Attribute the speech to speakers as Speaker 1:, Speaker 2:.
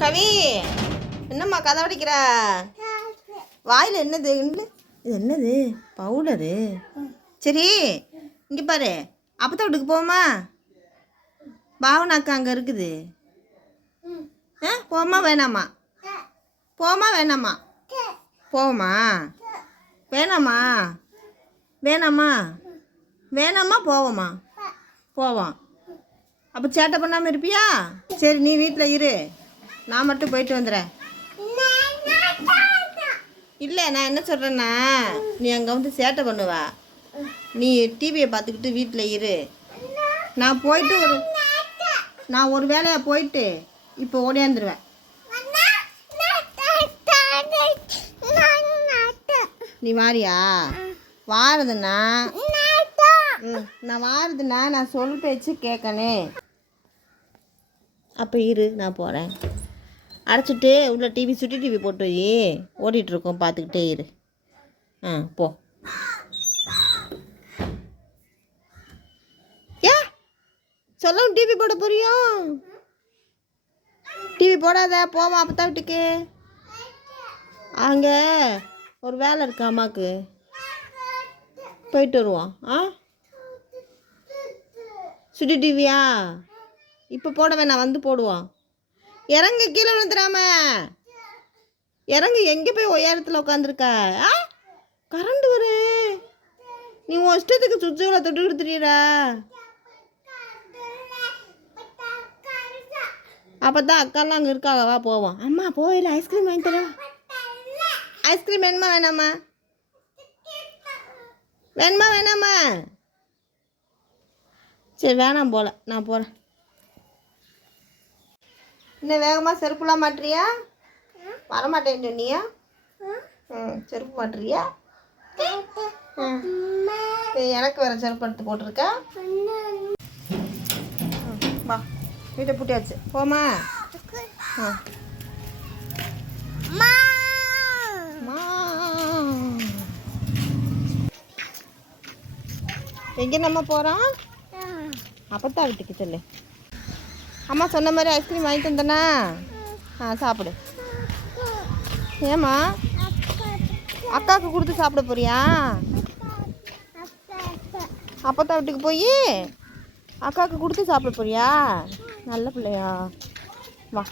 Speaker 1: கவி என்னம்மா கதை அடிக்கிற? வாயில் என்னது? இது என்னது? பவுடரு? சரி இங்கே பாரு. அப்பத்த வீட்டுக்கு போமா பாவனாக்கா அங்கே இருக்குது. ஆ போமா வேணாமா? போமா வேணாமா? போமா வேணாமா? வேணாமா? வேணாமா போவோமா? போவோம். அப்போ சேட்டை பண்ணாமல் இருப்பியா? சரி நீ வீட்டில் இரு. நான் மட்டும் போயிட்டு வந்துடுறேன் இல்லை நான் என்ன சொல்கிறேன்னா நீ அங்கே வந்து சேட்டை பண்ணுவ. நீ டிவியை பார்த்துக்கிட்டு வீட்டில் இரு. நான் போயிட்டு ஒரு நான் ஒரு வேலையை போயிட்டு இப்போ ஓடியாந்துருவேன். நீ வாரியா? வாரதுன்னா? ம் நான் வாரதுன்னா நான் சொல் பேச்சு கேட்கணும் அப்போ இரு நான் போகிறேன் அடைச்சிட்டு உள்ள டிவி சுட்டி டிவி போட்டு வை. ஓடிட்டு இருக்கோம் பார்த்துக்கிட்டே இரு. ஆ போ. ஏ சொல்லவும் டிவி போட புரியும் டிவி போடாத போவோம் அப்பத்தா வீட்டுக்கு. அங்கே ஒரு வேலை இருக்கு அம்மாவுக்கு போயிட்டு வருவோம். ஆ? சுட்டி டிவியா இப்போ போட வேணாம் வந்து போடுவோம். இறங்கு கீழே விழுந்துடாம. இறங்கு எங்கே போய் உயரத்தில் உட்காந்துருக்க ஆ? கரண்ட் வரு. நீ உன் இஷ்டத்துக்கு சுவிட்சுகளை தொட்டு கொடுத்துறீரா அப்போ தான் அக்காலாம் அங்கே இருக்காங்க வா போவோம். அம்மா போயில ஐஸ்கிரீம் வாங்கி தரோம் ஐஸ்கிரீம் வேணுமா வேணாமா? வேணுமா வேணாமா? சரி வேணாம் போகல நான் போகிறேன் இன்னும் வேகமாக செருப்புலாம் மாட்டுறியா? வரமாட்டேன்னு சொன்னியா ம் செருப்பு மாட்டுறியா? எனக்கு வேறு செருப்பு எடுத்து போட்டிருக்கா? வா வீட்டை பூட்டியாச்சு. போமா ஆ. எங்கே நம்ம போகிறோம் அப்பத்தா வீட்டுக்கு சொல்லு. அம்மா சொன்ன மாதிரி ஐஸ்கிரீம் வாங்கி தந்தனா ஆ சாப்பிடு. ஏம்மா? அக்காவுக்கு கொடுத்து சாப்பிட போறியா? அப்பத்தா வீட்டுக்கு போய்? அக்காவுக்கு கொடுத்து சாப்பிட போறியா? நல்ல பிள்ளையா. வா.